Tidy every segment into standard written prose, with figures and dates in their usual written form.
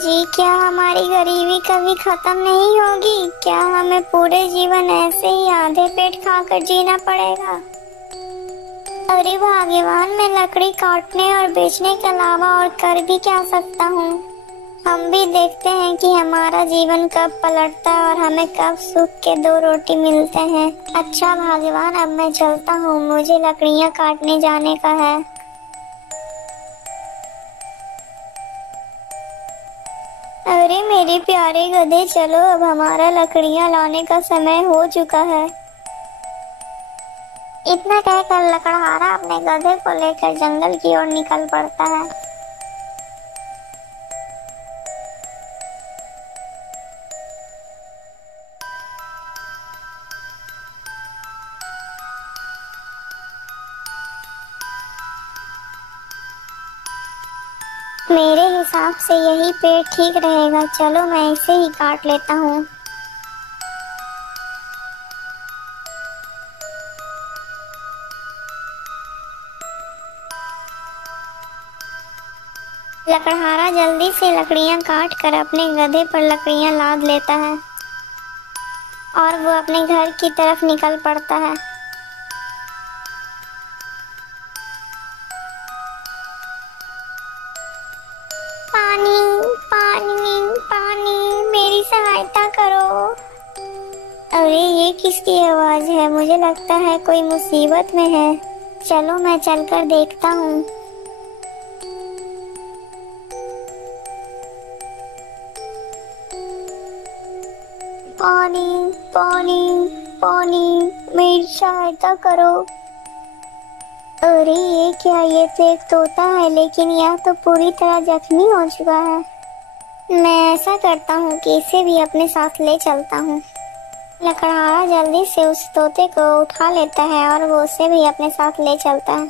जी, क्या हमारी गरीबी कभी खत्म नहीं होगी? क्या हमें पूरे जीवन ऐसे ही आधे पेट खाकर जीना पड़ेगा? अरे भगवान, मैं लकड़ी काटने और बेचने के अलावा और कर भी क्या सकता हूँ? हम भी देखते हैं कि हमारा जीवन कब पलटता है और हमें कब सूख के 2 रोटी मिलते हैं। अच्छा भगवान, अब मैं चलता हूँ, मुझे लकड़ियाँ काटने जाने का है। अरे मेरे प्यारे गधे, चलो, अब हमारा लकड़ियाँ लाने का समय हो चुका है। इतना कहकर लकड़हारा अपने गधे को लेकर जंगल की ओर निकल पड़ता है। मेरे हिसाब से यही पेड़ ठीक रहेगा, चलो मैं इसे ही काट लेता हूँ। लकड़हारा जल्दी से लकड़ियाँ काट कर अपने गधे पर लकड़ियाँ लाद लेता है और वो अपने घर की तरफ निकल पड़ता है। पानी पानी पानी, मेरी सहायता करो। अरे ये किसकी आवाज है? मुझे लगता है कोई मुसीबत में है। चलो मैं चलकर देखता हूँ। पानी पानी पानी, मेरी सहायता करो। अरे ये क्या? ये तो एक तोता है, लेकिन यह तो पूरी तरह जख्मी हो चुका है। मैं ऐसा करता हूँ कि इसे भी अपने साथ ले चलता हूँ। लकड़हारा जल्दी से उस तोते को उठा लेता है और वो उसे भी अपने साथ ले चलता है।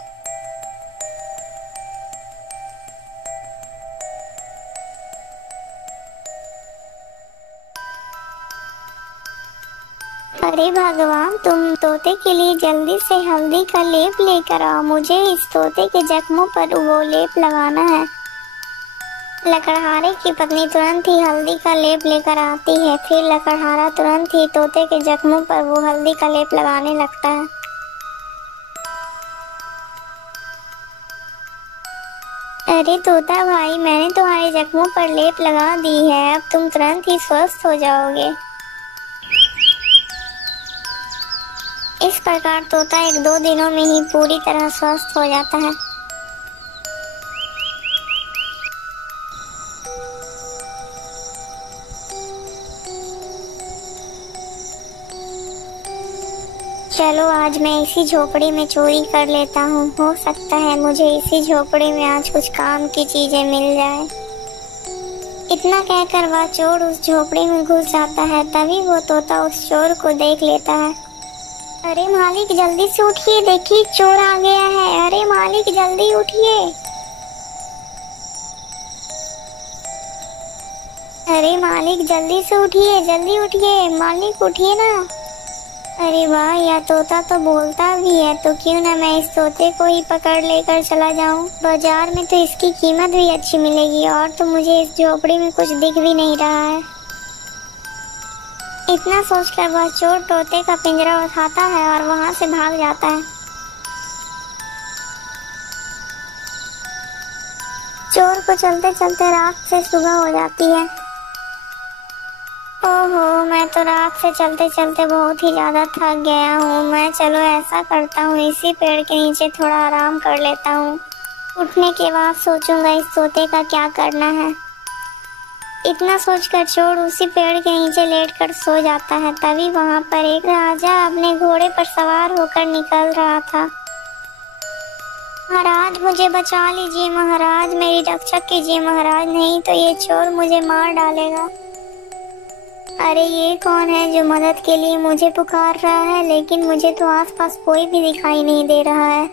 अरे भगवान, तुम तोते के लिए जल्दी से हल्दी का लेप लेकर आओ। मुझे इस तोते के जख्मों पर वो लेप लगाना है। लकड़हारे की पत्नी तुरंत ही हल्दी का लेप लेकर आती है। फिर लकड़हारा तुरंत ही तोते के जख्मों पर वो हल्दी का लेप लगाने लगता है। अरे तोता भाई, मैंने तुम्हारे जख्मों पर लेप लगा दी है, अब तुम तुरंत ही स्वस्थ हो जाओगे। इस प्रकार तोता 1-2 दिनों में ही पूरी तरह स्वस्थ हो जाता है। चलो आज मैं इसी झोपड़ी में चोरी कर लेता हूँ। हो सकता है मुझे इसी झोपड़ी में आज कुछ काम की चीजें मिल जाए। इतना कहकर वह चोर उस झोपड़ी में घुस जाता है। तभी वो तोता उस चोर को देख लेता है। अरे मालिक, जल्दी से उठिए, देखिए चोर आ गया है। अरे मालिक, जल्दी उठिए। अरे मालिक, जल्दी से उठिए, जल्दी उठिए, मालिक उठिए ना। अरे वाह, यह तोता तो बोलता भी है, तो क्यों ना मैं इस तोते को ही पकड़ लेकर चला जाऊं। बाजार में तो इसकी कीमत भी अच्छी मिलेगी और तो मुझे इस झोपड़ी में कुछ दिख भी नहीं रहा है। इतना सोचकर वह चोर तोते का पिंजरा उठाता है और वहां से भाग जाता है। चोर को चलते चलते रात से सुबह हो जाती है। ओहो, मैं तो रात से चलते चलते बहुत ही ज्यादा थक गया हूँ। मैं चलो ऐसा करता हूँ, इसी पेड़ के नीचे थोड़ा आराम कर लेता हूँ। उठने के बाद सोचूंगा इस तोते का क्या करना है। इतना सोचकर चोर उसी पेड़ के नीचे लेटकर सो जाता है। तभी वहां पर एक राजा अपने घोड़े पर सवार होकर निकल रहा था। महाराज, मुझे बचा लीजिए महाराज, मेरी रक्षा कीजिए महाराज, नहीं तो ये चोर मुझे मार डालेगा। अरे ये कौन है जो मदद के लिए मुझे पुकार रहा है? लेकिन मुझे तो आसपास कोई भी दिखाई नहीं दे रहा है।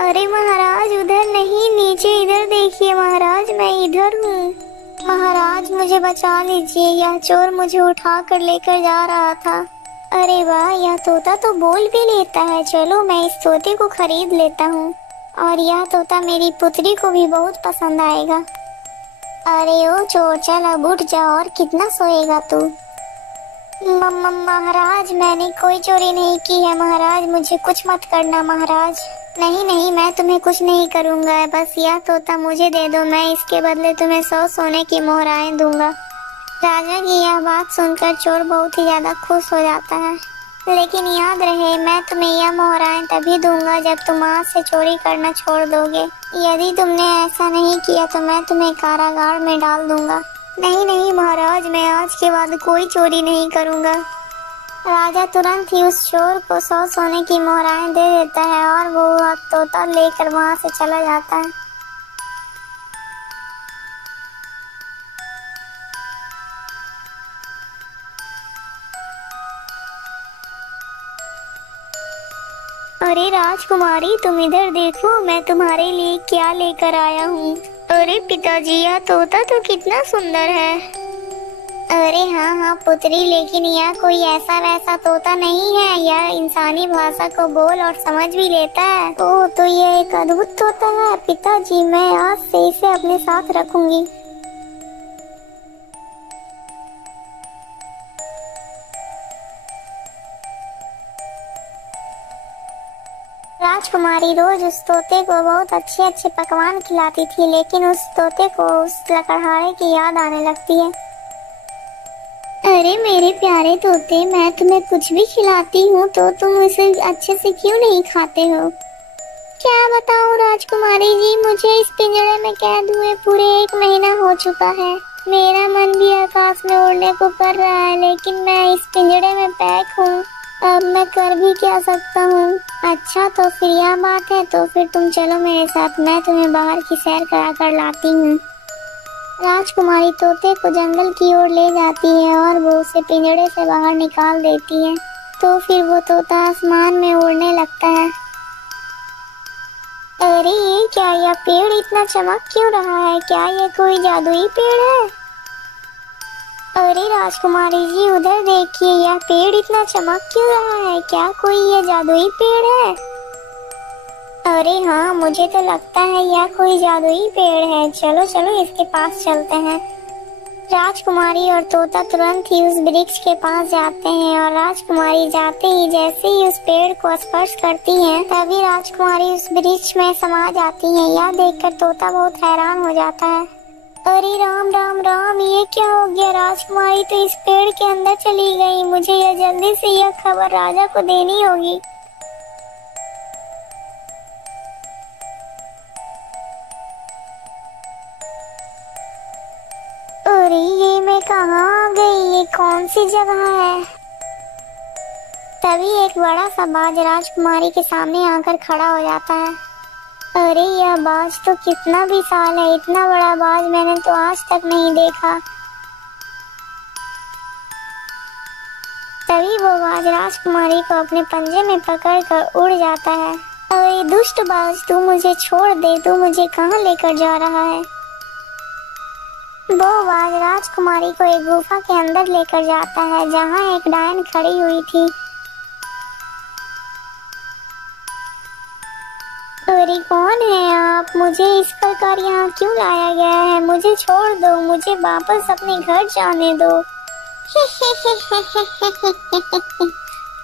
अरे महाराज, उधर नहीं, नीचे इधर देखिए महाराज, मैं इधर हूँ। महाराज मुझे बचा लीजिए, यह चोर मुझे उठा कर लेकर जा रहा था। अरे वाह, यह तोता तो बोल भी लेता है। चलो मैं इस तोते को खरीद लेता हूँ और यह तोता मेरी पुत्री को भी बहुत पसंद आएगा। अरे ओ चोर, चल अब उठ जा, और कितना सोएगा तू? महाराज, मैंने कोई चोरी नहीं की है महाराज, मुझे कुछ मत करना महाराज। नहीं नहीं, मैं तुम्हें कुछ नहीं करूँगा, बस यह तोता मुझे दे दो, मैं इसके बदले तुम्हें 100 सोने की मोहराएं दूंगा। राजा की यह बात सुनकर चोर बहुत ही ज्यादा खुश हो जाता है। लेकिन याद रहे, मैं तुम्हें यह मोहराएं तभी दूंगा जब तुम आज से चोरी करना छोड़ दोगे। यदि तुमने ऐसा नहीं किया तो मैं तुम्हें कारागार में डाल दूंगा। नहीं नहीं महाराज, मैं आज के बाद कोई चोरी नहीं करूंगा। राजा तुरंत ही उस चोर को 100 सोने की मोहराएं दे देता है और वो तोता लेकर वहां से चला जाता है। अरे राजकुमारी, तुम इधर देखो, मैं तुम्हारे लिए क्या लेकर आया हूँ। अरे पिताजी, यह तोता तो कितना सुंदर है। अरे हाँ हाँ पुत्री, लेकिन यह कोई ऐसा वैसा तोता नहीं है, यह इंसानी भाषा को बोल और समझ भी लेता है। ओह, तो यह एक अद्भुत तोता है पिताजी, मैं आज से इसे अपने साथ रखूंगी। राजकुमारी रोज उस तोते को बहुत अच्छे अच्छे पकवान खिलाती थी, लेकिन उस तोते को उस लकड़हारे की याद आने लगती है। अरे मेरे प्यारे तोते, मैं तुम्हें कुछ भी खिलाती हूँ तो तुम इसे अच्छे से क्यों नहीं खाते हो? क्या बताऊँ राजकुमारी जी, मुझे इस पिंजरे में कैद हुए पूरे 1 महीना हो चुका है। मेरा मन भी आकाश में उड़ने को कर रहा है, लेकिन मैं इस पिंजरे में पैक हूँ। अब मैं कर भी क्या सकता हूँ? अच्छा, तो फिर यह बात है, तो फिर तुम चलो मेरे साथ, मैं तुम्हें बाहर की सैर करा कर लाती हूँ। राजकुमारी तोते को जंगल की ओर ले जाती है और वो उसे पिंजरे से बाहर निकाल देती है। तो फिर वो तोता आसमान में उड़ने लगता है। अरे ये क्या, यह पेड़ इतना चमक क्यों रहा है? क्या यह कोई जादुई पेड़ है? अरे राजकुमारी जी, उधर देखिए, यह पेड़ इतना चमक क्यों रहा है? क्या कोई यह जादुई पेड़ है? अरे हाँ, मुझे तो लगता है यह कोई जादुई पेड़ है। चलो चलो इसके पास चलते हैं। राजकुमारी और तोता तुरंत ही उस वृक्ष के पास जाते हैं और राजकुमारी जाते ही जैसे ही उस पेड़ को स्पर्श करती हैं, तभी राजकुमारी उस वृक्ष में समा जाती हैं। यह देखकर तोता बहुत हैरान हो जाता है। अरे राम राम राम, ये क्या हो गया? राजकुमारी तो इस पेड़ के अंदर चली गई। मुझे यह जल्दी से यह खबर राजा को देनी होगी। अरे ये मैं कहाँ आ गई? ये कौन सी जगह है? तभी एक बड़ा सा बाज राजकुमारी के सामने आकर खड़ा हो जाता है। अरे यह बाज तो कितना विशाल है, इतना बड़ा बाज मैंने तो आज तक नहीं देखा। तभी वो बाज राजकुमारी को अपने पंजे में पकड़कर उड़ जाता है। अरे दुष्ट बाज, तू मुझे छोड़ दे, तू मुझे कहाँ लेकर जा रहा है? वो बाज राजकुमारी को एक गुफा के अंदर लेकर जाता है, जहाँ एक डायन खड़ी हुई थी। अरे कौन है आप? मुझे इस प्रकार यहाँ क्यों लाया गया है? मुझे छोड़ दो, मुझे वापस अपने घर जाने दो।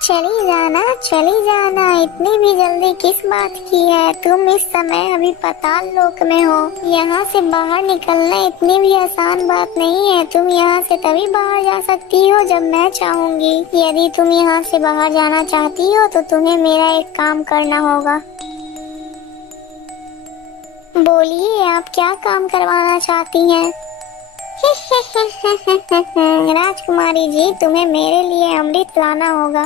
चली जाना, इतनी भी जल्दी किस बात की है? तुम इस समय अभी पाताल लोक में हो। यहाँ से बाहर निकलना इतनी भी आसान बात नहीं है। तुम यहाँ से तभी बाहर जा सकती हो जब मैं चाहूँगी। यदि तुम यहाँ से बाहर जाना चाहती हो तो तुम्हें मेरा एक काम करना होगा। बोलिए, आप क्या काम करवाना चाहती हैं? राजकुमारी जी, तुम्हें मेरे लिए अमृत लाना होगा।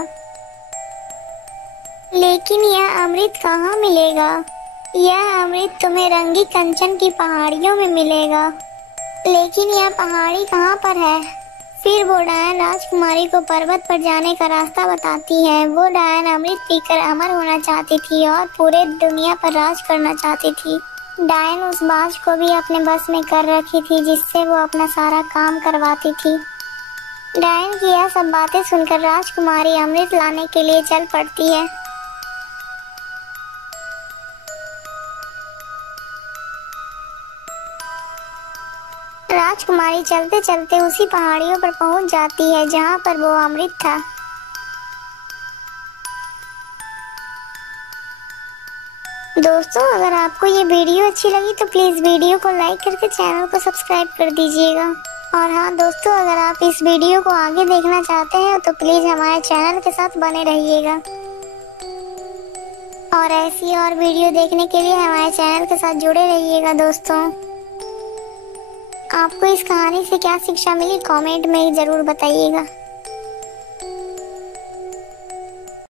लेकिन यह अमृत कहाँ मिलेगा? यह अमृत तुम्हें रंगी कंचन की पहाड़ियों में मिलेगा। लेकिन यह पहाड़ी कहाँ पर है? फिर वो डायन राजकुमारी को पर्वत पर जाने का रास्ता बताती है। वो डायन अमृत पीकर अमर होना चाहती थी और पूरे दुनिया पर राज करना चाहती थी। डायन उस बाज को भी अपने बस में कर रखी थी, जिससे वो अपना सारा काम करवाती थी। डायन की यह सब बातें सुनकर राजकुमारी अमृत लाने के लिए चल पड़ती है। राजकुमारी चलते चलते उसी पहाड़ियों पर पहुंच जाती है जहां पर वो अमृत था। दोस्तों, अगर आपको ये वीडियो अच्छी लगी तो प्लीज़ वीडियो को लाइक करके चैनल को सब्सक्राइब कर दीजिएगा। और हाँ दोस्तों, अगर आप इस वीडियो को आगे देखना चाहते हैं तो प्लीज़ हमारे चैनल के साथ बने रहिएगा। और ऐसी और वीडियो देखने के लिए हमारे चैनल के साथ जुड़े रहिएगा। दोस्तों, आपको इस कहानी से क्या शिक्षा मिली कमेंट में ज़रूर बताइएगा।